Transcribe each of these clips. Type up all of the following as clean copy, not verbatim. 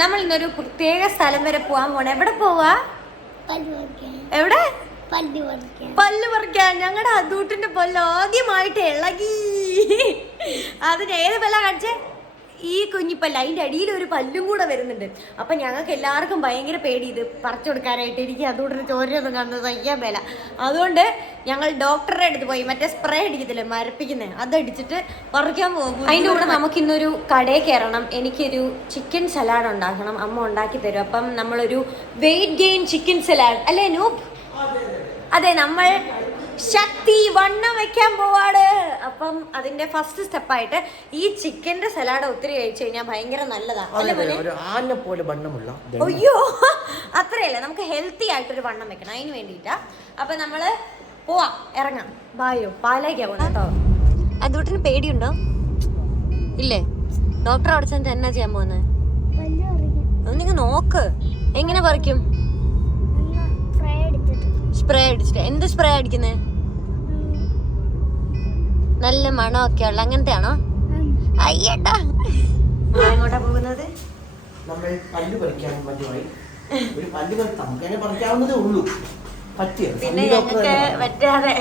നമ്മൾ ഇന്നൊരു പ്രത്യേക സ്ഥലം വരെ പോവാൻ പോണേ. എവിടെ പോവാ? എവിടെ? പല്ല് പറിക്കാൻ. ഞങ്ങളുടെ അതൂട്ടിന്റെ പല്ല് ആദ്യമായിട്ട് ഇളകി. അതിന് ഏത് പല്ല കാണിച്ചേ? ഈ കുഞ്ഞിപ്പല്ല. അതിന്റെ അടിയിൽ ഒരു പല്ലും കൂടെ വരുന്നുണ്ട്. അപ്പൊ ഞങ്ങൾക്ക് എല്ലാവർക്കും ഭയങ്കര പേടി ഇത് പറിച്ചു കൊടുക്കാനായിട്ട്. എനിക്ക് അതുകൊണ്ടൊരു ചോരയൊന്നും കാണുന്നത് സഹിക്കാൻ മേല. അതുകൊണ്ട് ഞങ്ങൾ ഡോക്ടറുടെ അടുത്ത് പോയി. മറ്റേ സ്പ്രേ അടിക്കത്തില്ലേ, മരപ്പിക്കുന്നത്, അതടിച്ചിട്ട് പറിക്കാൻ പോകും. അതിൻ്റെ കൂടെ നമുക്കിന്നൊരു കടയിൽ കയറണം. എനിക്കൊരു ചിക്കൻ സലാഡ് ഉണ്ടാക്കണം. അമ്മ ഉണ്ടാക്കി തരും. അപ്പം നമ്മളൊരു വെയിറ്റ് ഗെയിൻ ചിക്കൻ സലാഡ് അല്ലേ നൂപ്? അതെ, നമ്മൾ ശക്തി വണ്ണം വെക്കാൻ പോവാട്. അപ്പം അതിന്റെ ഫസ്റ്റ് സ്റ്റെപ്പായിട്ട് ഈ ചിക്കന്റെ സലാഡ് ഒത്തിരി കഴിച്ചു കഴിഞ്ഞാൽ ഭയങ്കര നല്ലതാണ്. അയ്യോ, അത്രയല്ല, നമുക്ക് ഹെൽത്തി ആയിട്ടൊരു വണ്ണം വെക്കണം. അതിന് വേണ്ടിയിട്ടാ. അപ്പൊ നമ്മള് പോവാം, ഇറങ്ങാം. ബായോ, പാലേക്കാ പോണം കേട്ടോ. അതുകൊണ്ടിന് പേടിയുണ്ടോ? ഇല്ലേ? ഡോക്ടർ അവിടെ ചെന്നിട്ട് എന്നാ ചെയ്യാൻ പോകുന്നത്? നിങ്ങൾ നോക്ക്. എങ്ങനെ പറിക്കും? സ്പ്രേ അടിച്ചിട്ട്. എന്ത് സ്പ്രേ അടിക്കുന്നേ? നല്ല മണമൊക്കെ ഉള്ള അങ്ങനത്തെ ആണോ? അയ്യട്ടാ, എങ്ങോട്ടാ പോകുന്നത്? പിന്നെ ഞങ്ങൾക്ക് പറ്റാതെ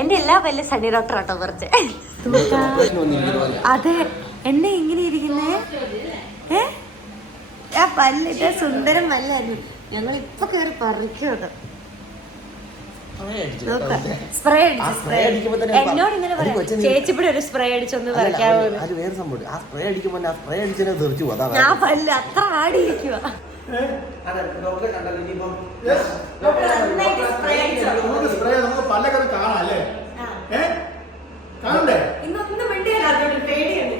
എന്റെ എല്ലാ പല്ലും സണ്ണി ഡോക്ടർ ആട്ടോ കുറച്ച്. അതെ, എന്നെ ഇങ്ങനെ ഇരിക്കുന്നേ. ആ പല്ലിട്ട് സുന്ദരം പല്ലായിരുന്നു. ഞങ്ങൾ ഇപ്പൊ കേറി പറിക്കും. സ്പ്രേ എന്നോട് ഇങ്ങനെ പറയാം, ചേച്ചിപ്പിടെ ഒരു സ്പ്രേ അടിച്ചൊന്ന് പറിക്കാവോ? ഞാൻ പല്ല് അത്ര ആടിയിരിക്കുക. ഇന്നൊന്നും വേണ്ടിയല്ല, അതോട് പേടിയാണ്.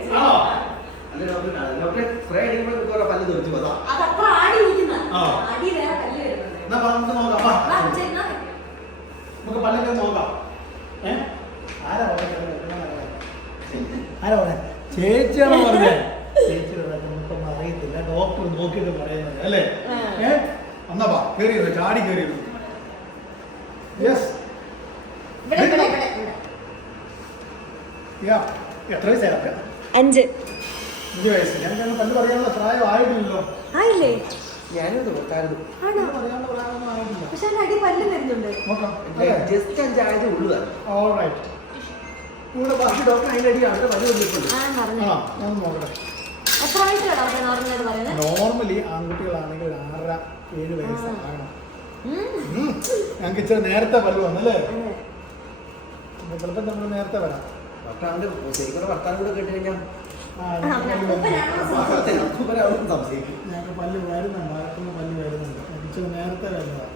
അതത്ര ആടിയിരിക്കുന്ന അടി വേറെ പല്ല് വരുന്നുണ്ട്. നമുക്ക് പല്ലൊക്കെ നോക്കാം. ആരാ പറയാ? ചേച്ചിയാണോ പറഞ്ഞത്? ചേച്ചിയുടെ നമുക്കൊന്നും അറിയത്തില്ല, ഡോക്ടർ നോക്കിയിട്ട് പറയുന്നത് അല്ലേ? എന്നാ കേറിയിരുന്നു, ചാടി കേറിയിരുന്നു. യെസ്, എത്ര വയസ്സായി? 5 വയസ്സ്. ഞാൻ പല്ല് പറയാനുള്ള പ്രായം ആയിട്ടില്ലല്ലോ. ആയില്ലേ? ഞാനിത് പറയാനുള്ള പ്രായമൊന്നും ആയിട്ടില്ല. പക്ഷെ അടി പല്ല് വരുന്നുണ്ട്. ജസ്റ്റ് 5 ആയതേ ഉള്ളൂ. ഓൾറൈറ്റ്. ഇവിടെ ബാക്കി ഡോക്ടർ അതിന്റെ അടി അവരുടെ പല്ല് വന്നിട്ടുണ്ട്. നോർമലി ആൺകുട്ടികളാണെങ്കിൽ 6-7 വയസ്സാകണം. ഞങ്ങൾക്ക് ഇച്ചിരി നേരത്തെ പല്ല് വന്നല്ലേ? ചിലപ്പോൾ നമ്മൾ നേരത്തെ വരാം. ഡോക്ടർ ശരിക്കും വർത്താനം കൂടെ കേട്ട് കഴിഞ്ഞാൽ ഞങ്ങൾക്ക് പല്ല് വരുന്നുണ്ട്, ആർക്കും പല്ല് വരുന്നുണ്ട്. ഇച്ചിരി നേരത്തെ വരുന്നതാണ്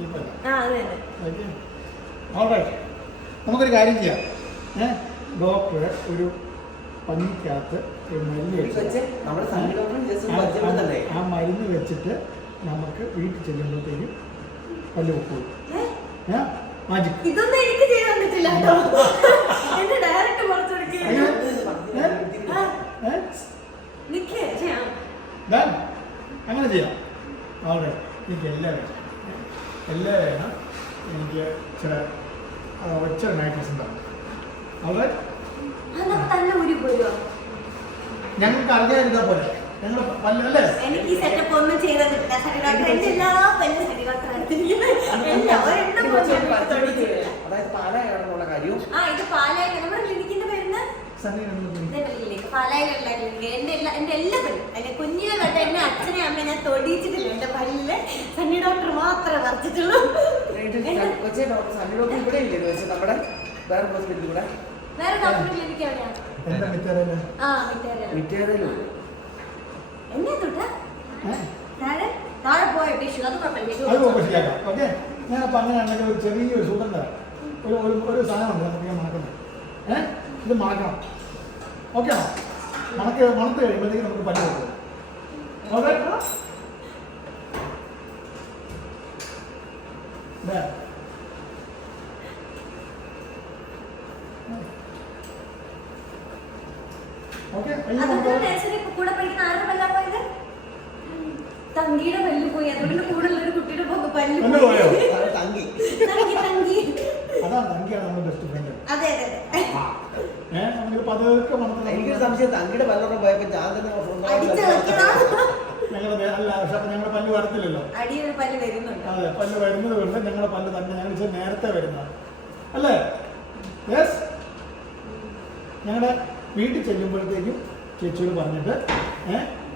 ഈ പല്ല്. ഓൾറൈറ്റ്, നമുക്കൊരു കാര്യം ചെയ്യാം. ഡോക്ടർ ഒരു പഞ്ഞിക്കകത്ത് ആ മരുന്ന് വെച്ചിട്ട് നമുക്ക് വീട്ടിൽ ചെല്ലുമ്പോഴത്തേക്കും പല്ല് വെക്കും. മാജിക്. ഇതൊന്നും എനിക്ക് ചെയ്യാൻ പറ്റില്ല. അങ്ങനെ ചെയ്യാം. അവിടെ എനിക്ക് എല്ലാം വേണം. എനിക്ക് ഒച്ച നൈറ്റ്സ് ഉണ്ടാവും. അവിടെ ഞങ്ങൾക്ക് അറിയാതിരുന്ന പോലെ ഞങ്ങൾ പല്ലല്ലേ എനിക്ക് സെറ്റപ്പ് ഒന്നും ചെയ്തിട്ടില്ല. അതായത് പാലായാണെന്നുള്ള കാര്യം. ഇത് പാലായ നമ്മുടെ ക്ലിനിക്കിന്റെ പേരുന്ന പാലായിലുള്ള ക്ലിനിക്ക്. എന്റെ എല്ലാ പല്ലും അല്ലെ കുഞ്ഞിനെ കണ്ട എന്നെ അച്ഛനെ അമ്മ ഞാൻ തൊടിയിച്ചിട്ടില്ല. എന്റെ പല്ലില് സണ്ണി ഡോക്ടർ മാത്രമേ പറിച്ചിട്ടുള്ളൂ. സണ്ണി ഡോക്ടർ ഇവിടെ ഇല്ലേ? നമ്മുടെ വേറെ ഹോസ്പിറ്റലിൽ കൂടെ വേറെ ഡോക്ടർ ക്ലിനിക്ക് എവിടെയാണ്? എന്നെ തൊട്ടാ താഴെ പോയ ടിഷ്യൂ അത് കുഴപ്പമില്ല. ഞാൻ അപ്പം അങ്ങനെയാണെങ്കിൽ ഒരു ചെറിയൊരു സുഗന്ധ ഒരു സാധനമുണ്ട് അതൊക്കെ മണക്കുന്നത്. ഇത് മണക്കണം. ഓക്കെ ആണോ? മണത്ത് കഴിയുമ്പോഴത്തേക്ക് നമുക്ക് പല്ല് കൊടുക്കും. ഓക്കെ, കൂടെ പഠിക്കുന്ന ആരുടെ പല്ലാ പോയത്? തങ്കിയുടെ പല്ല് പോയി. അതുകൊണ്ട് കൂടെ ഉള്ള ഒരു കുട്ടിയുടെ പല്ല് പോയോ? തങ്കി അതാണ് തങ്കിയാണ് നമ്മുടെ ബെസ്റ്റ് ഫ്രണ്ട്. അതെ എനിക്ക് പതുക്കെ എനിക്കൊരു സംശയം തങ്കിയുടെ പല്ലോടെ പോയപ്പോ ഞാൻ തന്നെ ഞങ്ങളുടെ അല്ല പക്ഷെ അപ്പൊ ഞങ്ങളുടെ പല്ല് വരത്തില്ലല്ലോ. അടിയൊരു പല്ല് വരുന്നുണ്ട്. അതെ, പല്ല് വരുന്നത് കൊണ്ട് ഞങ്ങളുടെ പല്ല് തന്നെ ഞങ്ങൾ ഇച്ചിരി നേരത്തെ വരുന്നതാണ് അല്ലേ? യെസ്. ഞങ്ങളുടെ വീട്ടിൽ ചെല്ലുമ്പോഴത്തേക്കും ചേച്ചിയോട് പറഞ്ഞിട്ട്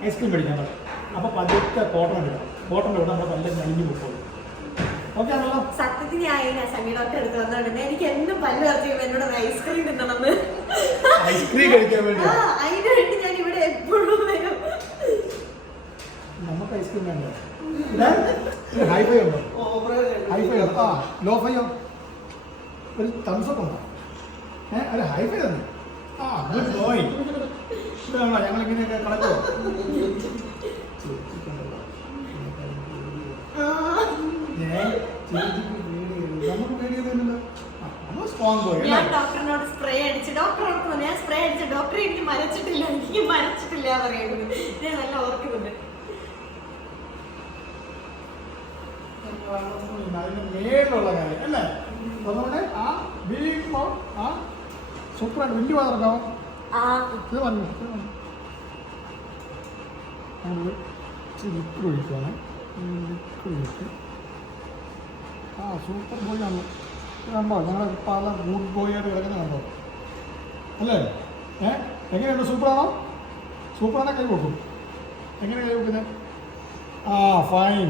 ഐസ്ക്രീം മേടിക്കാൻ പറയും. അപ്പോൾ പതുക്കെ കോട്ടൺ എടുക്കണം. കോട്ടൺ ഇവിടെ നമ്മുടെ പല്ല് കഴിഞ്ഞു പോകും. ഓക്കെ ആണല്ലോ? സത്യത്തിൽ ഞാൻ സമീ ഡോക്ടർ എടുത്ത് വന്നോണ്ട് എനിക്ക് എന്നും പല്ല് പറിച്ച് എന്നോട് ഐസ്ക്രീം തിന്നണം. ഐസ്ക്രീം കഴിക്കാൻ വേണ്ടി അതിന് വേണ്ടി ഞാൻ ഇവിടെ എപ്പോഴും വരും. നമുക്ക് ഐസ്ക്രീം വേണ്ട. ഹൈഫൈ ഉണ്ടോ? ഹൈഫൈ ഉണ്ടോ? ആ ലോ ഫൈയോ? ഒരു തംസപ്പ് ഉണ്ടോ? അല്ല ഹൈഫൈ തന്നെ. ആ ഗുഡ് ബോയ്. ഇതാണോ ഞങ്ങളിങ്ങനെയൊക്കെ കണക്കോ? നമുക്ക് പേടിയതല്ലോ. ഞാൻ ഡോക്ടറിനോട് സ്പ്രേ അടിച്ച് ഡോക്ടറോട് ഞാൻ സ്പ്രേ അടിച്ച ഡോക്ടറെ എനിക്ക് മരച്ചിട്ടില്ല പറയുന്നത് ഞാൻ നല്ല ഓർക്കുന്നുണ്ട്. അതിന് മേലുള്ള കാര്യം അല്ലേ? അതുകൊണ്ട് ആ വീഴുമ്പോ ആ സൂപ്പറായിട്ട് വലിയ വാർക്കാവും. ഇത് വന്നു ലിക്വിഡ് ഒഴിക്കുവാണ്. ലിക്വിഡ് ഒഴിച്ച് ആ സൂപ്പർ ബോയ് ആണ്. കണ്ടോ ഞങ്ങൾ പല ഗുഡ് ബോയായിട്ട് കിടക്കുന്ന കണ്ടോ അല്ലേ? എങ്ങനെയുണ്ട്? സൂപ്പറാണോ? സൂപ്പറാണെ കൈ കൊടുക്കും. എങ്ങനെ കൈ കൊടുക്കുന്നത്? ആ ഫൈൻ.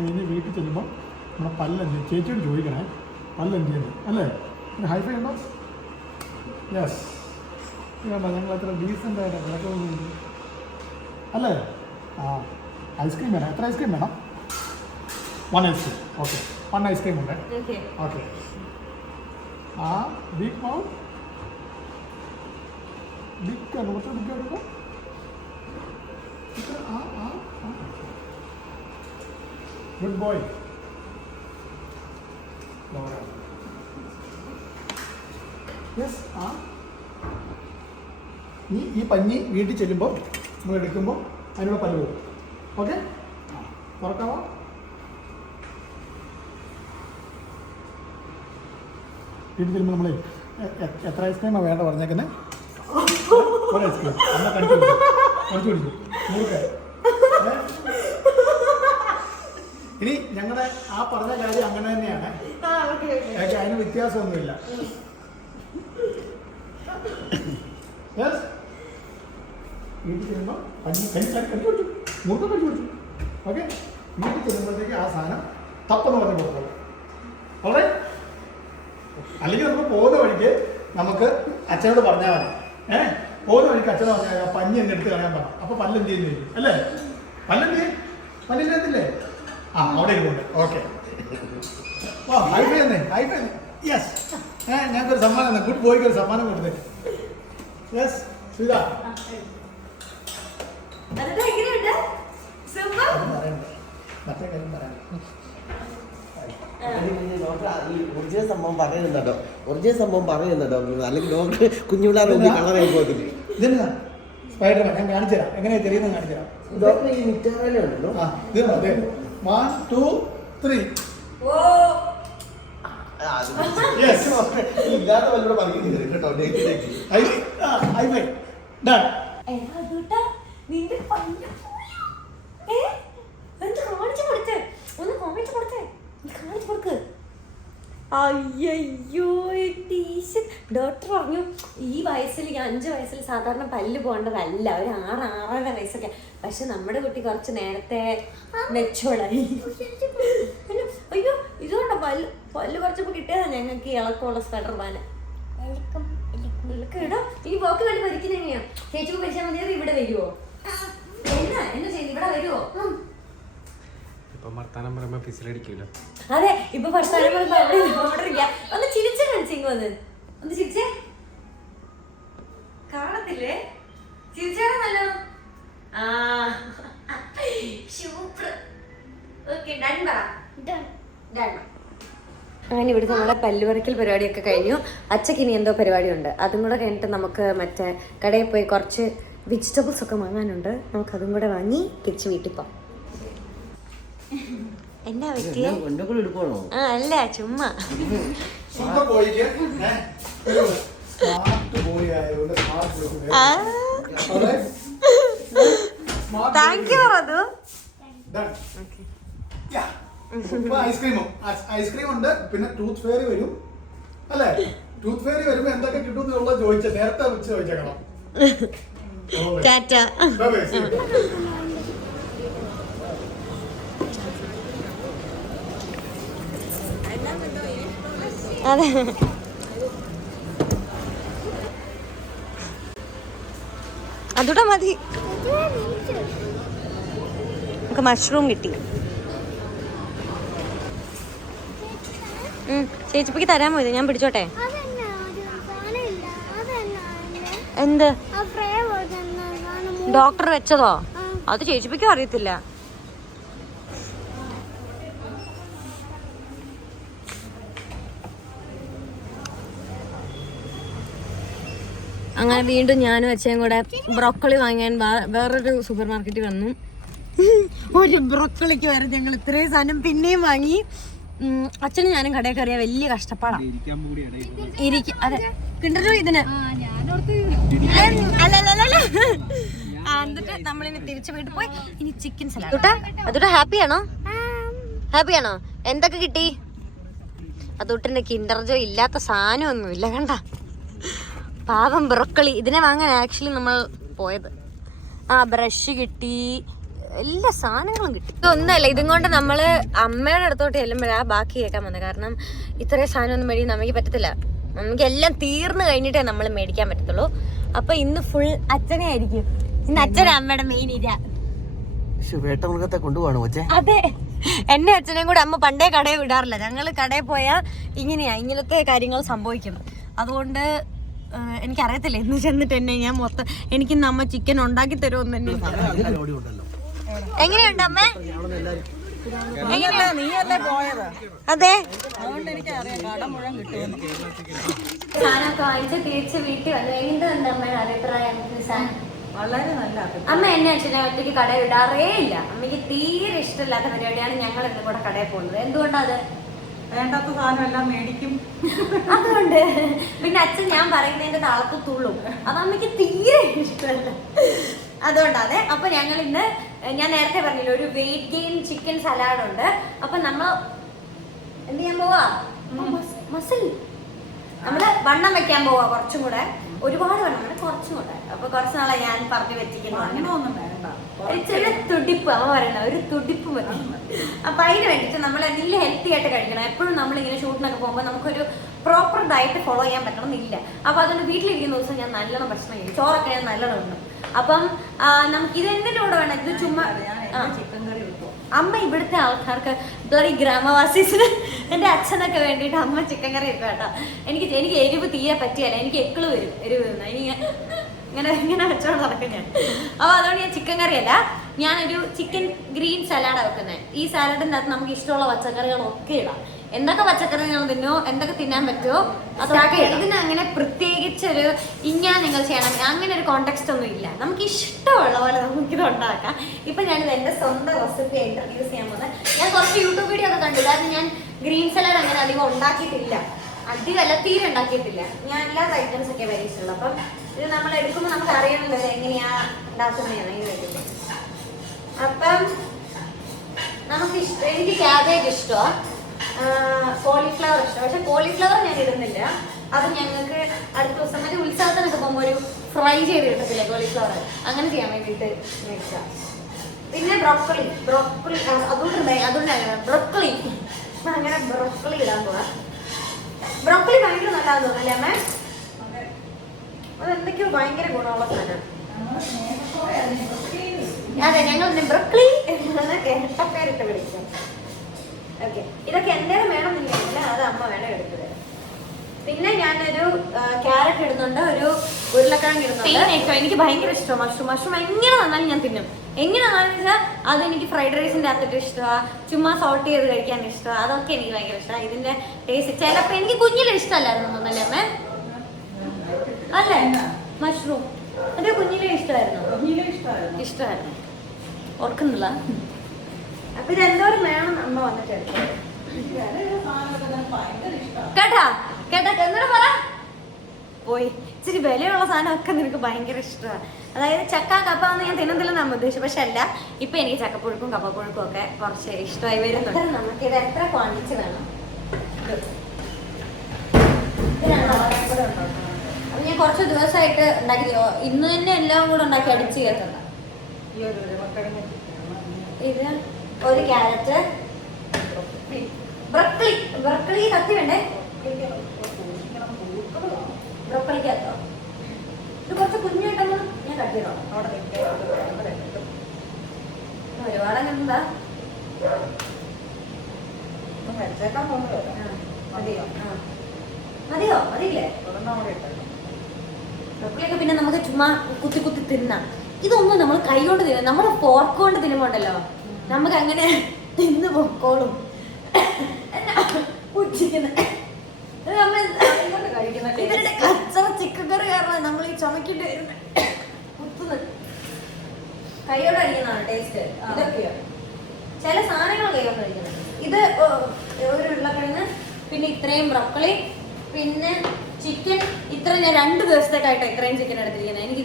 ഇനി വീട്ടിൽ ചെല്ലുമ്പോൾ നമ്മുടെ പല്ലെന്ത് ചേച്ചിയോട് ചോദിക്കണേ പല്ലെന്ത് ചെയ്യുന്നത് അല്ലേ? ഹൈഫൈ ഉണ്ടോ? യെസ്. വേണ്ട ഞങ്ങൾ എത്ര ഡീസൻ്റായിട്ട് കിടക്കുന്നുണ്ട് അല്ലേ? ആ ഐസ്ക്രീം വേണം. എത്ര ഐസ്ക്രീം വേണം? 1 ഐസ്ക്രീം. ഓക്കെ 1 ഐസ്ക്രീം ഉണ്ട്. ഓക്കെ. ആ ബിഗ് മൗണ്ട് ബിഗ് ആണ്. കുറച്ച് ബിഗ് എടുക്കും. Good boy. യെസ്. ആ ഈ പഞ്ഞി വീട്ടിൽ ചെല്ലുമ്പോൾ നമ്മൾ എടുക്കുമ്പോൾ അതിനുള്ള പല്ല് പോകും. ഓക്കെ തുറക്കാമോ? വീട്ടിൽ ചെല്ലുമ്പോൾ നമ്മൾ എത്ര ഐസ്ക്രീമാണ് വേണ്ട പറഞ്ഞേക്കുന്നത്? 1 ഐസ്ക്രീം. എന്നാൽ കഴിച്ചു പിടിക്കും. ഇനി ഞങ്ങളുടെ ആ പറഞ്ഞ കാര്യം അങ്ങനെ തന്നെയാണ്. അതിന് വ്യത്യാസമൊന്നുമില്ല. വീട്ടിൽ ചെല്ലുമ്പോൾ മുറുക്കം കഴിച്ചു കൊടുത്തു. ഓക്കെ വീട്ടിൽ ചെല്ലുമ്പോഴത്തേക്ക് ആ സാധനം തപ്പെന്ന് പറഞ്ഞ് കൊടുക്കണം. അവിടെ അല്ലെങ്കിൽ നമുക്ക് പോകുന്ന വഴിക്ക് നമുക്ക് അച്ഛനോട് പറഞ്ഞാൽ മതി. പോകുന്ന വഴിക്ക് അച്ഛനോട് പറഞ്ഞാൽ പഞ്ഞി എന്നെ എടുത്ത് കളയാൻ പറഞ്ഞു. അപ്പോൾ പല്ലെന്ത് ചെയ്യുന്നു അല്ലേ? പല്ലില്ലേ? ആ അവിടെ ഇരിക്കുന്നുണ്ട്. ഓക്കെ. ഓ ഹൈഫൈ തന്നെ. ഹൈഫൈ തന്നെ. യെസ്. ഞങ്ങൾക്കൊരു സമ്മാനം തന്നെ. ഗുഡ് ബോയ്ക്ക് ഒരു സമ്മാനം കൊടുത്തേ. യെസ് സുധ. മറ്റേ കാര്യം പറയാം. ഒറിജിനൽ സംഭവം പറയുന്നുണ്ടോ? അല്ലെങ്കിൽ ഡോക്ടർ കുഞ്ഞുപിള്ളേർ കളറായി പോകത്തില്ല. ഇതെന്താ സ്പൈഡർമാൻ? ഞാൻ കാണിച്ചു തരാം. എങ്ങനെയാ തെളിയുന്ന കാണിച്ചു തരാം. ഡോക്ടർ ഈ മിറ്റാറല്ലോ. 1 2 3. ഇല്ലാത്ത വല്ലൂടെ പറയുന്നില്ല കേട്ടോ. അയ്യോ ഡോക്ടർ പറഞ്ഞു ഈ വയസ്സിൽ 5 വയസ്സിൽ സാധാരണ പല്ല് പോകേണ്ടതല്ല, ഒരു 6-6.5 വയസ്സൊക്കെ. പക്ഷെ നമ്മുടെ കുട്ടി കുറച്ച് നേരത്തെ മെച്ചോർഡായി. അയ്യോ ഇതുകൊണ്ടോ പല്ല് കുറച്ചപ്പോ കിട്ടിയതാ ഞങ്ങൾക്ക് ഇളക്കമുള്ള സ്പൈഡർമാൻ. ഇടോ ഈ പോക്ക് കണ്ട് ഭരിക്കുന്ന എങ്ങനെയാ? ചേച്ചിക്ക് പരിച്ചാൽ മതി. ഇവിടെ വരുവോ? എന്നാ ചെയ്ത് ഇവിടെ വരുവോ? അതെ ഇപ്പൊ വർത്താനം ഒന്ന് ചിരിച്ച കാണിച്ചെങ്കി വന്ന് ഒന്ന് ചിരിച്ചേ. കാണത്തില്ലേ? ചിരിച്ചാണല്ലോ. ആ സൂപ്പർ. ഓക്കെ ഡൺ പറ. ഡൺ. അങ്ങനെ ഇവിടുത്തെ നമ്മളെ പല്ലുപറിക്കൽ പരിപാടിയൊക്കെ കഴിഞ്ഞു. അച്ഛക്ക് ഇനി എന്തോ പരിപാടിയുണ്ട്. അതും കൂടെ കഴിഞ്ഞിട്ട് നമുക്ക് മറ്റേ കടയിൽ പോയി കുറച്ച് വെജിറ്റബിൾസ് ഒക്കെ വാങ്ങാനുണ്ട്. നമുക്കതും കൂടെ വാങ്ങി തിരിച്ച് വീട്ടിൽ പോകാം. എന്നാ പറ്റിയ? ആ അല്ല ചുമ്മാ താങ്ക് യു പറതു. ഐസ്ക്രീം ഉണ്ട്. പിന്നെ ടൂത്ത് ഫെയറി വരും അല്ലേ? ടൂത്ത് ഫെയറി വരുമ്പോ എന്തൊക്കെ കിട്ടും എന്നുള്ള ചോദിച്ചത് നേരത്തെ വെച്ച് ചോദിച്ചേക്കണം. ടാറ്റ. അതെ, അതൂടെ മതി. നമുക്ക് മഷ്റൂം കിട്ടി. ചേച്ചിപ്പിക്ക് തരാൻ പോയത്, ഞാൻ പിടിച്ചോട്ടെ. എന്ത് ഡോക്ടർ വെച്ചതോ? അത് ചേച്ചിപ്പിക്കും അറിയത്തില്ല. അങ്ങനെ വീണ്ടും ഞാനും അച്ഛനും കൂടെ ബ്രോക്കോളി വാങ്ങാൻ വേറൊരു സൂപ്പർ മാർക്കറ്റിൽ വന്നു. ഒരു ബ്രോക്കോളിക്ക് വരെ ഞങ്ങൾ ഇത്രയും സാധനം പിന്നെയും വാങ്ങി. അച്ഛനും ഞാനും കടയിൽ കയറിയ വലിയ കഷ്ടപ്പാടാണ്. അതെ, കിണ്ടല്ലോ ഇതിന്. എന്നിട്ട് നമ്മളിനി തിരിച്ചു വീട്ടിൽ പോയി ഇനി ചിക്കൻ സലാഡ്. അതോടെ ഹാപ്പിയാണോ? ഹാപ്പിയാണോ? എന്തൊക്കെ കിട്ടി? അതോട്ടിന്റെ കിൻഡർ ജോയ് ഇല്ലാത്ത സാധനമൊന്നുമില്ല കണ്ട. പാവം ബ്രോക്കോളി. ഇതിനെ വാങ്ങാൻ ആക്ച്വലി നമ്മൾ പോയത്. ബ്രഷ് കിട്ടി, എല്ലാ സാധനങ്ങളും കിട്ടി. ഇതൊന്നുമല്ല, ഇതും കൊണ്ട് നമ്മള് അമ്മയുടെ അടുത്തോട്ട് ചെല്ലുമ്പോഴാ ബാക്കി കേൾക്കാൻ വന്നത്. കാരണം ഇത്രയും സാധനമൊന്നും മേടിക്കാൻ നമുക്ക് പറ്റത്തില്ല. നമുക്ക് എല്ലാം തീർന്നു കഴിഞ്ഞിട്ടേ നമ്മൾ മേടിക്കാൻ പറ്റത്തുള്ളൂ. അപ്പൊ ഇന്ന് ഫുൾ അച്ഛനെ ആയിരിക്കും. ഇന്ന് അച്ഛനെ അമ്മയുടെ മെയിൻ ഇര. വേട്ടമൃഗത്തെ കൊണ്ടുപോകണോ? അതെ, എന്റെ അച്ഛനെയും കൂടെ അമ്മ പണ്ടേ കടയിൽ വിടാറില്ല. ഞങ്ങള് കടയിൽ പോയാൽ ഇങ്ങനത്തെ കാര്യങ്ങൾ സംഭവിക്കും. അതുകൊണ്ട് എനിക്കറിയത്തില്ല എന്ന് ചെന്നിട്ട് എന്നെ ഞാൻ മൊത്തം എനിക്കിന്ന് അമ്മ ചിക്കൻ ഉണ്ടാക്കി തരുമെന്ന് തന്നെ. എങ്ങനെയുണ്ട് അമ്മ? അതെ, സാധനമൊക്കെ വാങ്ങിച്ച് തിരിച്ച് വീട്ടിൽ വന്നു. എന്തുണ്ട് അമ്മയുടെ അഭിപ്രായം? വളരെ നല്ല. അമ്മ എന്നെ അച്ഛനെ ഒറ്റയ്ക്ക് കടയിൽ വിടാറേ ഇല്ല. അമ്മയ്ക്ക് തീരെ ഇഷ്ടമില്ലാത്ത പരിപാടിയാണ് ഞങ്ങൾ ഇന്ന് കൂടെ കടയിൽ പോകുന്നത്. എന്തുകൊണ്ടാ അത്? വേണ്ടാത്ത സാധനം എല്ലാം മേടിക്കും. അതുകൊണ്ട് പിന്നെ അച്ഛൻ ഞാൻ പറയുന്നതിന്റെ താളത്ത് തുള്ളും. അത് അമ്മയ്ക്ക് തീരെ ഇഷ്ടമല്ല. അതുകൊണ്ടാണ്. അപ്പൊ ഞങ്ങൾ ഇന്ന്, ഞാൻ നേരത്തെ പറഞ്ഞില്ല, ഒരു വെയിറ്റ് ഗെയിൻ ചിക്കൻ സലാഡ് ഉണ്ട്. അപ്പൊ നമ്മൾ എന്ത് ചെയ്യാൻ പോവാ? മസിൽ നമ്മള് വണ്ണം വെക്കാൻ പോവാ. കുറച്ചും കൂടെ, ഒരുപാട് വണ്ണം വേണം, കുറച്ചും കൂടെ. അപ്പൊ കുറച്ച് നാളെ ഞാൻ പറഞ്ഞു വെച്ചിരിക്കുന്നു. അങ്ങനെയൊന്നും വേണ്ട, ഒരു ചെറിയ തുടിപ്പ്, അമ്മ പറയുന്ന ഒരു തുടിപ്പ് മതി. അപ്പൊ അതിന് വേണ്ടിട്ട് നമ്മൾ എന്തെങ്കിലും ഹെൽത്തി ആയിട്ട് കഴിക്കണം. എപ്പോഴും നമ്മളിങ്ങനെ ഷൂട്ടിനൊക്കെ പോകുമ്പോൾ നമുക്കൊരു പ്രോപ്പർ ഡയറ്റ് ഫോളോ ചെയ്യാൻ പറ്റണമെന്നില്ല. അപ്പൊ അതുകൊണ്ട് വീട്ടിലിരിക്കുന്ന ദിവസം ഞാൻ നല്ലോണം ഭക്ഷണം കഴിക്കും. ചോറൊക്കെ ഞാൻ നല്ലോണം ഉണ്ട്. അപ്പം നമുക്ക് ഇത് എന്തിന്റെ കൂടെ വേണം? ഇത് ചുമ്മാ ചിക്കൻ കറി വെക്കും. അമ്മ ഇവിടുത്തെ ആൾക്കാർക്ക്, ബ്ലഡി ഗ്രാമവാസീസിന്, എൻ്റെ അച്ഛനൊക്കെ വേണ്ടിയിട്ട് അമ്മ ചിക്കൻ കറി വെക്കും കേട്ടോ. എനിക്ക് എരിവ് തീരെ പറ്റിയല്ല. എനിക്ക് എക്കിള് വരും എരിവ് തിന്നാ. ഇങ്ങനെ വെച്ചോണ്ട് നടക്കും ഞാൻ. അപ്പോൾ അതുകൊണ്ട് ഞാൻ ചിക്കൻ കറിയല്ല, ഞാനൊരു ചിക്കൻ ഗ്രീൻ സലാഡാണ് വെക്കുന്നത്. ഈ സാലഡിൻ്റെ അകത്ത് നമുക്ക് ഇഷ്ടമുള്ള പച്ചക്കറികളൊക്കെ ഇടാം. എന്തൊക്കെ പച്ചക്കറികൾ തിന്നോ, എന്തൊക്കെ തിന്നാൻ പറ്റുമോ അതൊക്കെ. ഇതിന് അങ്ങനെ പ്രത്യേകിച്ചൊരു ഇങ്ങനെ നിങ്ങൾ ചെയ്യണം അങ്ങനെ ഒരു കോണ്ടെക്സ്റ്റ് ഒന്നും ഇല്ല. നമുക്ക് ഇഷ്ടമുള്ള പോലെ നമുക്കിത് ഉണ്ടാക്കാം. ഇപ്പം ഞാനിത് എൻ്റെ സ്വന്തം റെസിപ്പി ഇൻട്രൊഡ്യൂസ് ചെയ്യാൻ പോകുന്നത്. ഞാൻ കുറച്ച് യൂട്യൂബ് വീഡിയോ ഒക്കെ കണ്ടു. കാരണം ഞാൻ ഗ്രീൻ സലാഡ് അങ്ങനെ അധികം ഉണ്ടാക്കിയിട്ടില്ല. അധികമല്ല, തീരെ ഉണ്ടാക്കിയിട്ടില്ല. ഞാൻ എല്ലാ ഐറ്റംസ് ഒക്കെ പരീക്ഷിച്ചുള്ളൂ. അപ്പം ഇത് നമ്മൾ എടുക്കുമ്പോൾ നമുക്ക് അറിയണമല്ലോ എങ്ങനെയാ ഉണ്ടാക്കുന്നതാണ് ഇത് വരുന്നത്. അപ്പം എനിക്ക് ക്യാബേജ് ഇഷ്ടമാണ്, കോളിഫ്ലവർ ഇഷ്ടം. പക്ഷെ കോളിഫ്ലവർ ഞാൻ ഇടുന്നില്ല. അത് ഞങ്ങൾക്ക് അടുത്ത ദിവസം മറ്റേ ഉത്സവത്തിനൊക്കെ പോകുമ്പോൾ ഒരു ഫ്രൈ ചെയ്ത് കിട്ടത്തില്ലേ കോളിഫ്ലവർ, അങ്ങനെ ചെയ്യാൻ വേണ്ടിയിട്ട് മേടിക്കാം. പിന്നെ ബ്രോക്കോളി അതുകൊണ്ടാണ് ബ്രോക്കോളി. അങ്ങനെ ബ്രോക്കോളി ഇടാൻ പോവാം. ബ്രോക്കോളി ഭയങ്കര നല്ലതാന്ന് തോന്നല്ലേ അമ്മ? അതെന്തൊക്കെയോ ഭയങ്കര ഗുണമുള്ള സാധനം. അതെ, ഞങ്ങൾ ബ്രോക്കോളി പേരിട്ട് വിളിക്കാം. ഓക്കെ, ഇതൊക്കെ എന്തേലും വേണമെന്നില്ല, അത് അമ്മ വേണം എടുത്തത്. പിന്നെ ഞാനൊരു ക്യാരറ്റ് ഇടുന്നുണ്ട്, ഒരു ഉരുളക്കിഴങ്ങ് ഇടുന്നുണ്ട്. എനിക്ക് ഭയങ്കര ഇഷ്ടമാണ് മഷ്റൂം എങ്ങനെ വന്നാലും ഞാൻ തിന്നും. എങ്ങനെ വന്നാലും വെച്ചാൽ അതെനിക്ക് ഫ്രൈഡ് റൈസിൻ്റെ അകത്തിട്ട് ഇഷ്ടമാണ്, ചുമ്മാ സോട്ട് ചെയ്ത് കഴിക്കാൻ ഇഷ്ടമാണ്. അതൊക്കെ എനിക്ക് ഭയങ്കര ഇഷ്ടമാണ്. ഇതിന്റെ ടേസ്റ്റ് ചിലപ്പോൾ എനിക്ക് കുഞ്ഞിലെ ഇഷ്ടമല്ലായിരുന്നു തോന്നല്ലേ അമ്മേ? അല്ലേ മഷ്റൂം എന്റെ കുഞ്ഞിലെ ഇഷ്ടമായിരുന്നു. ഓർക്കുന്നില്ല. അപ്പൊ ഇതെന്തോരം വേണം അമ്മ വന്നിട്ട് കേട്ടാ എന്നോട് പറ. പോയി. ഇച്ചിരി വിലയുള്ള സാധനമൊക്കെ നിനക്ക് ഭയങ്കര ഇഷ്ടമാണ്. അതായത് ചക്ക കപ്പ എന്ന് ഞാൻ തിന്നുന്നില്ലെന്നാണ് ഉദ്ദേശിച്ചത്. പക്ഷെ അല്ല, ഇപ്പൊ എനിക്ക് ചക്കപ്പുഴുക്കും കപ്പപ്പുഴുക്കും ഒക്കെ കുറച്ച് ഇഷ്ടമായി വരുന്നുണ്ട്. നമുക്ക് ഇത് എത്ര ക്വാണ്ടിറ്റി വേണം? അത് ഞാൻ കുറച്ച് ദിവസമായിട്ട് ഉണ്ടാക്കി. ഇന്ന് തന്നെ എല്ലാം കൂടെ ഉണ്ടാക്കി അടിച്ച് കയറ്റണ്ട. ഇത് ഒരു ക്യാരറ്റ്, ബ്രക്കളി ബ്രക്കളി കത്തി വേണ്ടേ? ബ്രക്കളിക്കകത്തോ? ഇത് കുറച്ച് കുഞ്ഞായിട്ടൊന്ന് ഞാൻ കട്ട് ചെയ്തോ. ഒരുപാട് എന്താ മതിയോ? മതിയില്ലേ? ബ്രക്കളിയൊക്കെ പിന്നെ നമുക്ക് ചുമ്മാ കുത്തി കുത്തി തിന്നാം. ഇതൊന്നും നമ്മൾ കൈ കൊണ്ട് തിന്നാം. നമ്മുടെ ഫോർക്ക് കൊണ്ട് തിന്നുമ്പോണ്ടല്ലോ നമുക്ക് അങ്ങനെ തിന്ന് പൊക്കോളും. ഇവരുടെ കച്ചറ ചിക്കൻ കറി കാരണം നമ്മൾ ഈ ചുമക്കിട്ട് കുത്തുന്നത്. കൈയോടെ അടിക്കുന്നതാണ് ടേസ്റ്റ്. ഇതൊക്കെയോ ചില സാധനങ്ങൾ കൈകൊണ്ട് അടിക്കുന്നത്. ഇത് ഒരു ഉരുളക്കിഴങ്ങ്, പിന്നെ ഇത്രയും ബ്രൊക്കോളി, പിന്നെ ചിക്കൻ. ഇത്ര ഞാൻ 2 ദിവസത്തേക്കായിട്ട് ഇത്രയും ചിക്കൻ എടുത്തിരിക്കുന്നത്. എനിക്ക്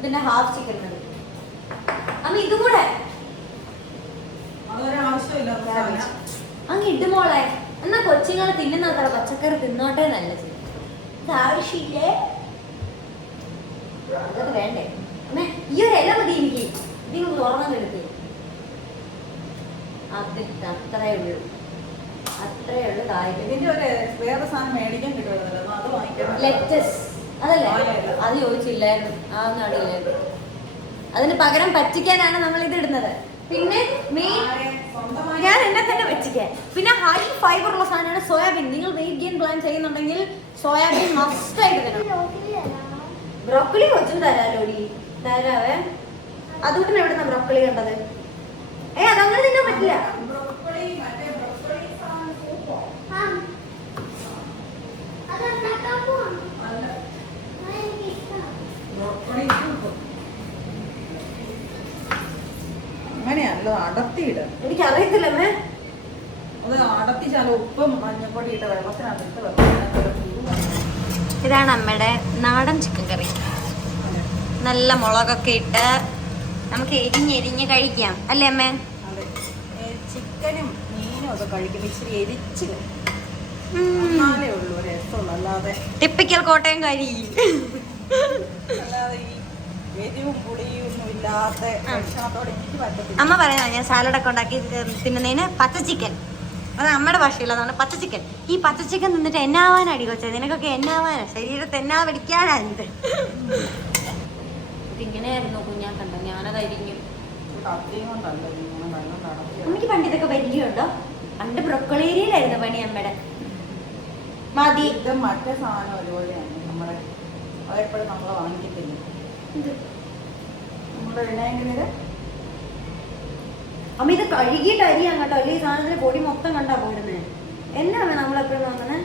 ഇതിന്റെ ഹാഫ് ചിക്കൻ മതി. അമ്മ ഇതും കൂടെ അങ്ങ് ഇടുമോളെ. എന്നാ കൊച്ചുങ്ങളെ തിന്നുന്ന അത്ര പച്ചക്കറി തിന്നോട്ടെ നല്ലത്. ഇത് ആവശ്യമില്ലേ? അതൊക്കെ വേണ്ടേ അമ്മേ? ഈ ഒരു ഇല മതി എനിക്ക്. ഇതിനൊന്ന് തുറന്നെടുത്ത് അത്രേ ഉള്ളൂ. അത്രേ ഉള്ളു കാര്യം. ഇതിന്റെ ഒരു വേറെ സാധനം മേടിക്കാൻ കിട്ടുമല്ലോ, അത് വാങ്ങിക്കണം. ലെറ്റസ് അതല്ലേ? അത് ചോദിച്ചില്ലായിരുന്നു. ആ ഒന്നും അറിയില്ലായിരുന്നു. അതിന് പകരം പറ്റിക്കാനാണ് നമ്മൾ ഇത് ഇടുന്നത്. പിന്നെ ഞാൻ എന്നെ തന്നെ വെച്ചിക്കാൻ. പിന്നെ ഹൈ ഫൈബർ ഉള്ള സാധനമാണ് സോയാബീൻ. നിങ്ങൾ വെയിറ്റ് ഗെയിൻ പ്ലാൻ ചെയ്യുന്നുണ്ടെങ്കിൽ സോയാബീൻ മസ്റ്റ് ആയിട്ട് തരണം. ബ്രോക്കലി കൊച്ചും തരാലോടി, തരാവേ. അതുകൊണ്ടാണ് എവിടുന്ന ബ്രോക്കലി കണ്ടത്? അതങ്ങനെ തിന്നാൻ പറ്റില്ല. അങ്ങനെയല്ലോ അടർത്തിയിട. എനിക്ക് അറിയത്തില്ലമ്മേ. അത് അടർത്തി ചാല ഉപ്പും മഞ്ഞപ്പൊടി ഇട്ട വെള്ളത്തിനകത്ത് വെള്ളം. ഇതാണ് അമ്മയുടെ നാടൻ ചിക്കൻ കറി. നല്ല മുളകൊക്കെ ഇട്ട് നമുക്ക് എരിഞ്ഞെരിഞ്ഞ് കഴിക്കാം അല്ലേ അമ്മേ? ചിക്കനും മീനും ഒക്കെ കഴിക്കുമ്പോൾ ഇച്ചിരി എരിച്ച് എന്നാലേ ഉള്ളൂ രസമുള്ളൂ. അല്ലാതെ ടിപ്പിക്കൽ കോട്ടയം കരി. അല്ലാതെ ഈ എരിവും പുളിയും ഒന്നും ഇല്ലാത്ത ഭക്ഷണത്തോടെ എനിക്ക് പറ്റത്തില്ല. അമ്മ പറയുന്നത് ഞാൻ സാലഡൊക്കെ ഉണ്ടാക്കി തിന്നുന്നതിന് പച്ച ചിക്കൻ. അത് അമ്മയുടെ ഭാഷയിൽ അതാണ് പച്ച ചിക്കൻ. ഈ പച്ച ചിക്കൻ തിന്നിട്ട് എന്നാവാനാടി കൊച്ചേ? നിനക്കൊക്കെ എന്നാവാനാ? ശരീരത്തെ എന്നാ പിടിക്കാനായത്? ഇതിങ്ങനെയായിരുന്നു കുഞ്ഞാൻ കണ്ട. ഞാനതായിരിക്കും. അമ്മയ്ക്ക് പണ്ട് ഇതൊക്കെ പരിചയമുണ്ടോ? പണ്ട് ബ്രൊക്കോളേരിയയിലായിരുന്നു പണി അമ്മയുടെ. മതി. ഇത് മറ്റേ സാധനം ഒരുപോലെയാണ് നമ്മുടെ. അതെപ്പോഴും നമ്മൾ വാങ്ങിക്കത്തില്ല. നമ്മുടെ എണ്ണയെങ്കിലും അമ്മ ഇത് കഴുകിയിട്ട് അരിയാൻ കേട്ടോ. അല്ലെങ്കിൽ ഈ സാധനത്തിന് പൊടി മൊത്തം കണ്ടാ പോരുന്നേ. എന്നാ നമ്മളെപ്പോഴും വാങ്ങുന്നേ?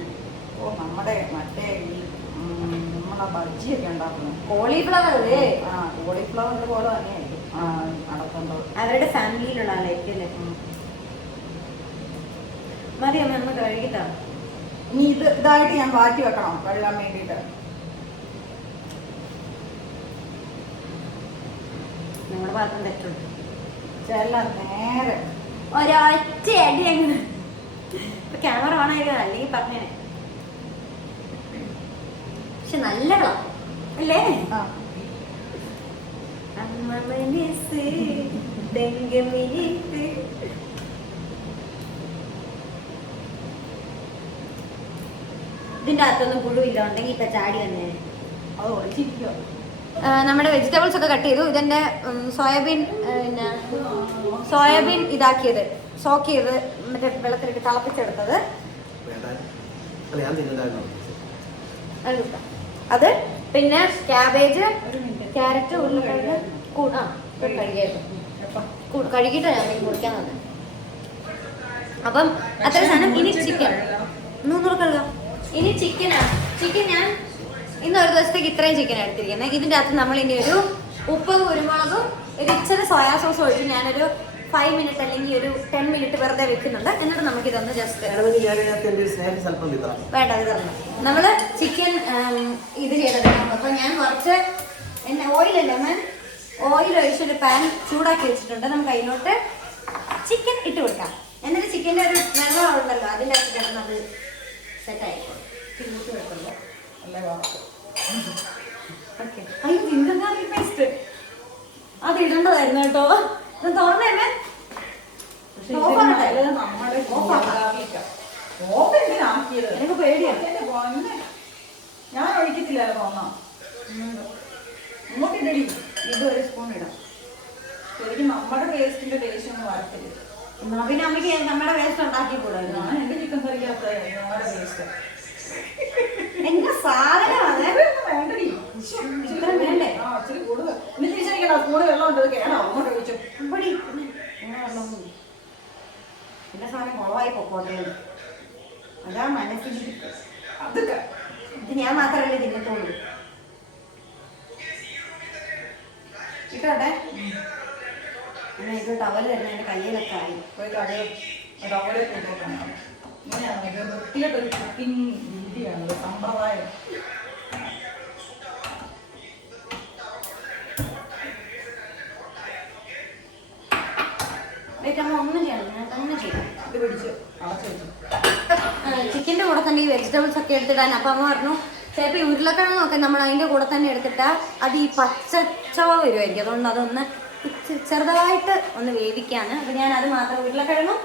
ഓ നമ്മുടെ മറ്റേ ഈ നമ്മളെ ബജ്ജിയൊക്കെ ഉണ്ടാക്കുന്നത് കോളിഫ്ലവർ. കോളിഫ്ലവറിന്റെ പോലെ തന്നെയായിരിക്കും അടക്കുന്നത്. അവരുടെ ഫാമിലിയിലുള്ള ആളായിരിക്കും അല്ലേ? മതി അമ്മ നമ്മൾ കഴുകിട്ടാ. ഇനി ഇതായിട്ട് ഞാൻ മാറ്റി വെക്കണം കഴുകാൻ വേണ്ടിയിട്ട്. നമ്മുടെ ഭാഗത്തും തെറ്റുണ്ട്. ചില നേരെ ഒരൊറ്റ അടി അങ്ങനെ. ക്യാമറ ഓൺ ആയിരിക്കും, അല്ലെങ്കിൽ പറഞ്ഞേനെ. പക്ഷെ നല്ല കള അല്ലേ? ഇതിന്റെ അകത്തൊന്നും പുഴുവില്ല. ഉണ്ടെങ്കിൽ ഇപ്പൊ ചാടി വന്നേ. അത് ഒളിച്ചിരിക്കുക. നമ്മുടെ വെജിറ്റബിൾസ് ഒക്കെ കട്ട് ചെയ്തു. ഇതെന്റെ സോയാബീൻ ഇതാക്കിയത്, സോക്ക് ചെയ്ത് മറ്റേ വെള്ളത്തിലിട്ട് തിളപ്പിച്ചെടുത്തത്. അത് പിന്നെ ക്യാബേജ്, ക്യാരറ്റ്, ഉരുളക്കിഴങ്ങ് കഴുകിയിട്ടാണ് ഞാൻ മുറിക്കാൻ വന്നത്. അപ്പം അത്ര സാധനം. ഇനി ചിക്കൻ 300 കഴുകാം. ഇനി ചിക്കനാണ്. ചിക്കൻ ഞാൻ ഇന്ന് ഒരു ദിവസത്തേക്ക് ഇത്രയും ചിക്കൻ എടുത്തിരിക്കുന്നത്. ഇതിൻ്റെ അകത്ത് നമ്മൾ ഇനി ഒരു ഉപ്പും കുരുമുളകും ഒരു ഇച്ചിരി സോയാ സോസ് ഒഴിച്ച് ഞാനൊരു 5 മിനിറ്റ് അല്ലെങ്കിൽ ഒരു 10 മിനിറ്റ് വെറുതെ വെക്കുന്നുണ്ട്. എന്നിട്ട് നമുക്കിതൊന്ന് ജസ്റ്റ് വേണ്ട ഇത് തരണം. നമ്മൾ ചിക്കൻ ഇത് ചെയ്തെടുക്കണം. അപ്പോൾ ഞാൻ കുറച്ച് ഓയിലല്ലേ മാം, ഓയിൽ ഒഴിച്ചൊരു പാൻ ചൂടാക്കി വെച്ചിട്ടുണ്ട്. നമുക്ക് അതിലോട്ട് ചിക്കൻ ഇട്ട് കൊടുക്കാം. എന്നിട്ട് ചിക്കൻ്റെ ഒരു വെള്ളം ഉണ്ടല്ലോ അതിൻ്റെ അകത്ത് കിടന്നത് സെറ്റായിക്കോളും. തിന്നിട്ട് വെക്കുമ്പോൾ അല്ലേ വാക്ക് ഓക്കെ. അയ്യോ ജിഞ്ചർ ഗാർലിക് പേസ്റ്റ് അത് ഇടേണ്ടതായിരുന്നു കേട്ടോ. ഇത് തുറന്നേ എനിക്ക് പേടിയാണ്. ഞാൻ ഒഴിക്കത്തില്ല തോന്നാം. ഇങ്ങോട്ട് ഇടടി. ഇത് ഒരു സ്പൂൺ ഇടാം. ശരിക്കും നമ്മുടെ ടേസ്റ്റിന്റെ ടേസ്റ്റ് ഒന്നും വരത്തില്ല. എന്നാ പിന്നെ അമ്മയ്ക്ക് നമ്മുടെ വേസ്റ്റ് ഉണ്ടാക്കി കൂടായിരുന്നു. ഞാൻ എന്റെ ചിക്കൻ കറിക്കകത്ത് നമ്മുടെ ടേസ്റ്റ് എന്റെ സാധനമാണ്. വേണ്ടടി ഇത്ര വേണ്ടേ? ആ ഇച്ചിരി കൂടുതൽ. ഇനി തിരിച്ചടിക്കണോ? സ്പൂണ് വെള്ളം ഉണ്ട് കേണോ? അങ്ങോട്ട് ഒഴിച്ചു. എന്റെ സാധനം കുളമായി പൊക്കോട്ടെ. അതാ മനസ്സിൽ അതൊക്കെ ഇത് ഞാൻ മാത്രമല്ലേ തിന്നത്തോളൂ. ഇട്ടോട്ടെ. ഇത് ടവല് തന്നെ എന്റെ കയ്യിലൊക്കെ ആയി. പോയി കടയിൽ ടവലെ കൊണ്ടുപോകണം. ഇങ്ങനെയാണ് ഇത് വൃത്തിയായിട്ടൊരു കുക്കിംഗ് രീതിയാണ്, ഒരു സമ്പ്രദായം. ഒന്നും ചെയ്യണം, അങ്ങനെ ചെയ്യാം. ഇത് പിടിച്ച് അടച്ചു വെച്ചു. ചിക്കൻ്റെ കൂടെ തന്നെ ഈ വെജിറ്റബിൾസ് ഒക്കെ എടുത്തിടാൻ. അപ്പം അമ്മ പറഞ്ഞു ചിലപ്പോൾ ഈ ഉരുളക്കിഴങ്ങൊക്കെ നമ്മൾ അതിൻ്റെ കൂടെ തന്നെ എടുത്തിട്ടാൽ അത് ഈ പച്ചച്ചവ വരുമായിരിക്കും. അതുകൊണ്ട് അതൊന്ന് ചെറുതായിട്ട് ഒന്ന് വേവിക്കാണ്. അപ്പം ഞാൻ അത് മാത്രം ഉരുളക്കിഴങ്ങും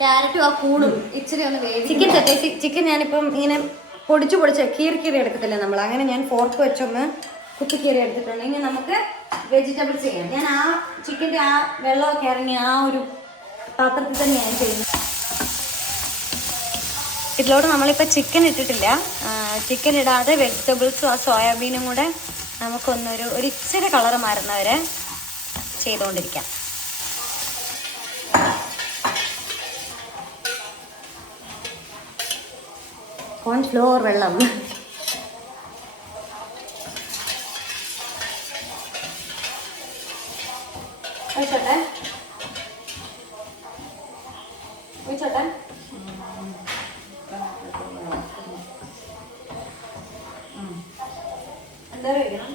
ക്യാരറ്റും ആ കൂണും ഇച്ചിരി ഒന്ന് വേവിക്കും. ചിക്കൻ സെറ്റ് ചിക്കൻ ഞാനിപ്പം ഇങ്ങനെ പൊടിച്ച് കീറി എടുക്കത്തില്ലേ നമ്മൾ, അങ്ങനെ ഞാൻ ഫോർക്ക് വെച്ചൊന്ന് കുത്തിക്കീറി എടുത്തിട്ടുണ്ട്. ഇനി നമുക്ക് വെജിറ്റബിൾസ് ചെയ്യാം. ഞാൻ ആ ചിക്കൻ്റെ ആ വെള്ളമൊക്കെ ഇറങ്ങി ആ ഒരു പാത്രത്തിൽ തന്നെ ഞാൻ ചെയ്യുന്നത്. ഇതിലോട്ട് നമ്മളിപ്പോൾ ചിക്കൻ ഇട്ടിട്ടില്ല. ചിക്കൻ ഇടാതെ വെജിറ്റബിൾസും ആ സോയാബീനും കൂടെ നമുക്കൊന്നൊരു ഇച്ചിരി കളർ മാറുന്നവരെ ചെയ്തുകൊണ്ടിരിക്കാം. കോൺഫ്ലോർ വെള്ളം ഒഴിച്ചോട്ടെ. എന്താ കഴിക്കണം?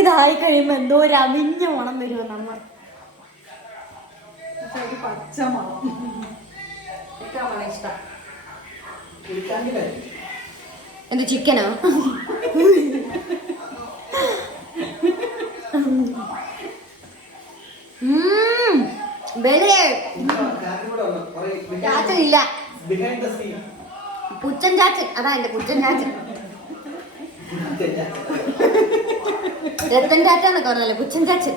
ഇതായി കഴിയുമ്പോ എന്തോ ഒരു അവിഞ്ഞ മണം വരുമോ നമ്മൾ. പച്ച മണം ഇഷ്ടം. എന്ത് ചിക്കനോ? ചാച്ചനില്ല, പുച്ചൻ ചാച്ചൻ. അതാ എന്റെ പുച്ചൻ ചാച്ചൻ. രത്തൻ ചാച്ചാന്നൊക്കെ പറഞ്ഞല്ലേ പുച്ചൻ ചാച്ചൻ.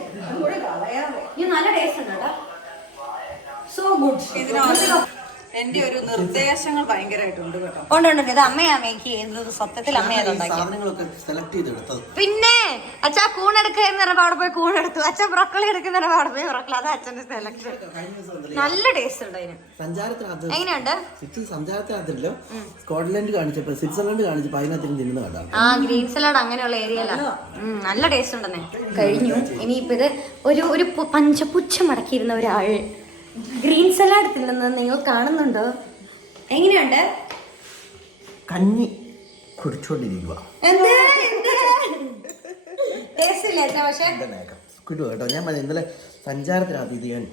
ഇത് നല്ല ടേസ്റ്റ് ഉണ്ട് കേട്ടോ. So good. ഇതിനകത്ത് എന്റെ ഒരു നിർദ്ദേശങ്ങൾ ഭയങ്കരമായിട്ടുണ്ട് കേട്ടോ. ഉണ്ട്. ഇത് അമ്മയാ മേക്ക് ചെയ്തത്. സത്യത്തിൽ അമ്മയാ പിന്നെ അച്ഛാ കൂണെടുക്കുന്ന പറഞ്ഞപ്പോ അവിടെ പോയി കൂണെടുത്തു. അച്ഛൻ ബ്രോക്കോളി എടുക്കുന്ന അവിടെ പോയി ബ്രോക്കോളി. അത് അച്ഛന്റെ സെലക്ഷൻ. നല്ല ടേസ്റ്റ് ഉണ്ട് അതിന്. എങ്ങനെയുണ്ട്? സഞ്ചാരത്തിനകത്തില്ലോ സ്കോട്ട്ലൻഡ് കാണിച്ചപ്പോ സ്വിറ്റ്സർലൻഡ് കാണിച്ചപ്പോ അതിനകത്ത് തിന്നുന്ന കണ്ടാണ്. ആ ഗ്രീൻ സലാഡ് അങ്ങനെയുള്ള ഏരിയയിലാണ്. നല്ല ടേസ്റ്റ് ഉണ്ടെന്നേ. കഴിഞ്ഞു. ഇനിയിപ്പോ ഇത് ഒരു പഞ്ചപുച്ഛം മടക്കിയിരുന്ന ഒരാൾ ഗ്രീൻ സലാഡ് തിന്നുന്നത് നിങ്ങൾ കാണുന്നുണ്ടോ? എങ്ങനെയുണ്ട്? കഞ്ഞി കുടിച്ചോണ്ടിരിക്കുക. കേട്ടോ ഞാൻ ഇന്നലെ സഞ്ചാരത്തിനകത്ത് ഇത് ഞാൻ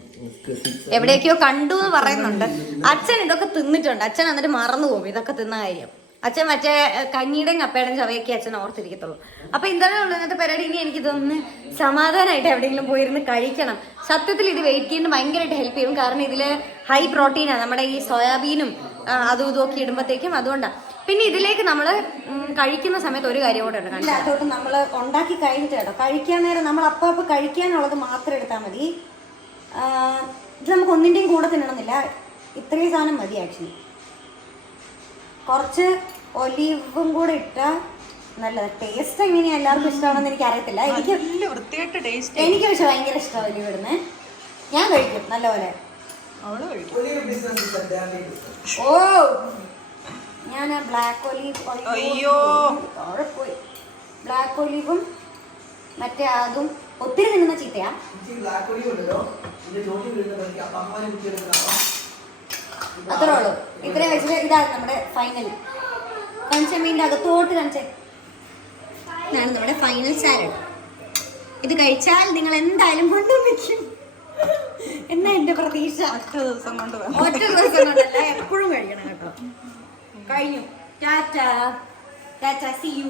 എവിടേക്കോ കണ്ടു എന്ന് പറയുന്നുണ്ട്. അച്ഛൻ ഇതൊക്കെ തിന്നിട്ടുണ്ട്. അച്ഛൻ എന്നിട്ട് മറന്നു പോകും ഇതൊക്കെ തിന്ന കാര്യം. അച്ഛൻ മറ്റേ കഞ്ഞിയുടെയും കപ്പയുടെയും ചവയൊക്കെ അച്ഛൻ ഓർത്തിരിക്കത്തുള്ളൂ. അപ്പൊ ഇന്നലെ ഉള്ള ഇന്നത്തെ പരിപാടി. ഇനി എനിക്കിതൊന്ന് സമാധാനമായിട്ട് എവിടെയെങ്കിലും പോയിരുന്ന് കഴിക്കണം. സത്യത്തിൽ ഇത് വെയിറ്റ് ചെയ്യാൻ ഭയങ്കരമായിട്ട് ഹെൽപ്പ് ചെയ്യും. കാരണം ഇതില് ഹൈ പ്രോട്ടീനാണ്. നമ്മുടെ ഈ സോയാബീനും അതും ഇതുമൊക്കെ ഇടുമ്പോഴത്തേക്കും അതുകൊണ്ടാണ്. പിന്നെ ഇതിലേക്ക് നമ്മൾ കഴിക്കുന്ന സമയത്ത് ഒരു കാര്യം കൂടെ ഉണ്ട്. അതിലോട്ട് നമ്മൾ ഉണ്ടാക്കി കഴിഞ്ഞിട്ട് കേട്ടോ കഴിക്കാൻ നേരം നമ്മൾ അപ്പോൾ കഴിക്കാനുള്ളത് മാത്രം എടുത്താൽ മതി. ഇത് നമുക്ക് ഒന്നിൻ്റെയും കൂടെ തിന്നണമെന്നില്ല. ഇത്രയും സാധനം മതി ആക്ച്വലി. കുറച്ച് ഒലിവും കൂടെ ഇട്ട നല്ലത്. ടേസ്റ്റ് എങ്ങനെയാ എല്ലാവർക്കും ഇഷ്ടമാണെന്ന് എനിക്ക് അറിയത്തില്ല. എനിക്ക് വൃത്തിയായിട്ട് ടേസ്റ്റ്. എനിക്ക് പക്ഷെ ഭയങ്കര ഇഷ്ടമാണ് ഒലിവ് ഇടുന്നത്. ഞാൻ കഴിക്കും നല്ലപോലെ. അവള് കഴിക്കും. ഓ ഞാൻ ബ്ലാക്ക് ഒലീവ് അയ്യോ പോയി. ബ്ലാക്ക് ഒലീവും മറ്റേ അതും ഒത്തിരി തിന്നുന്ന ചീത്തയാ. അത്രേ ഉള്ളൂ. ഇത്രയും വെച്ചിട്ട് ഇതാണ് നമ്മുടെ ഫൈനൽ. കണിച്ചമ്മീൻ്റെ അകത്തോട്ട് കാണിച്ചേ. ഇതാണ് നമ്മുടെ ഫൈനൽ സാലഡ്. ഇത് കഴിച്ചാൽ നിങ്ങൾ എന്തായാലും കൊണ്ടും വെക്കും എന്നാ എന്റെ പ്രതീക്ഷ. ഒറ്റ ദിവസം കൊണ്ട് ഒറ്റ ദിവസം കൊണ്ടല്ല, എപ്പോഴും കഴിക്കണം കേട്ടോ. കഴിഞ്ഞു. Tata tata, see U.